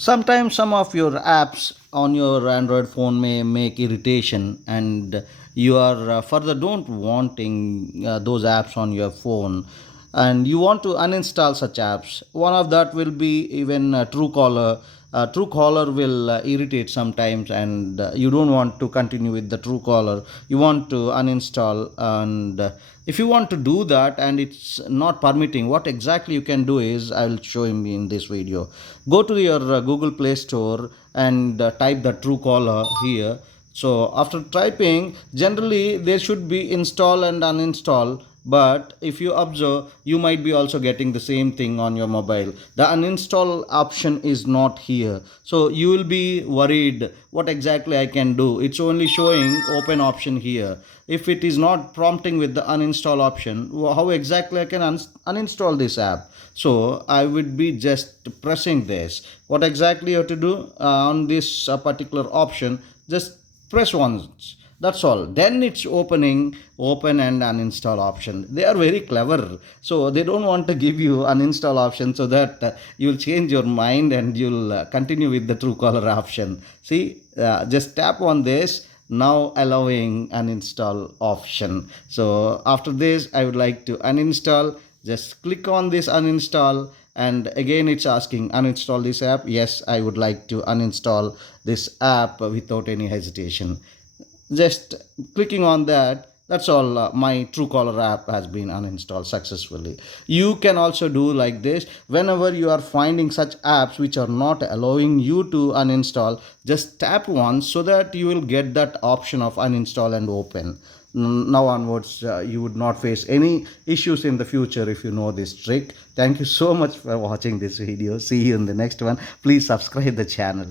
Sometimes some of your apps on your Android phone may make irritation, and you are further don't wanting those apps on your phone, and you want to uninstall such apps. One of that will be even Truecaller. Truecaller will irritate sometimes, and you don't want to continue with the Truecaller. You want to uninstall, and if you want to do that and it's not permitting, what exactly you can do is I will show you in this video. Go to your Google Play Store and type the Truecaller here. So after typing, generally there should be install and uninstall, but if you observe, you might be also getting the same thing on your mobile. The uninstall option is not here, so you will be worried what exactly I can do. It's only showing open option here. If it is not prompting with the uninstall option, how exactly I can uninstall this app? So I would be just pressing this. What exactly you have to do on this particular option, just press once, that's all. Then it's open and uninstall option. They are very clever, so they don't want to give you uninstall option so that you'll change your mind and you'll continue with the Truecaller option. See, just tap on this, now allowing uninstall option. So after this I would like to uninstall. Just click on this uninstall, and again it's asking uninstall this app. Yes, I would like to uninstall this app without any hesitation. Just clicking on that, that's all. My Truecaller app has been uninstalled successfully. You can also do like this. Whenever you are finding such apps which are not allowing you to uninstall, just tap once so that you will get that option of uninstall and open. Now onwards, you would not face any issues in the future if you know this trick. Thank you so much for watching this video. See you in the next one. Please subscribe the channel.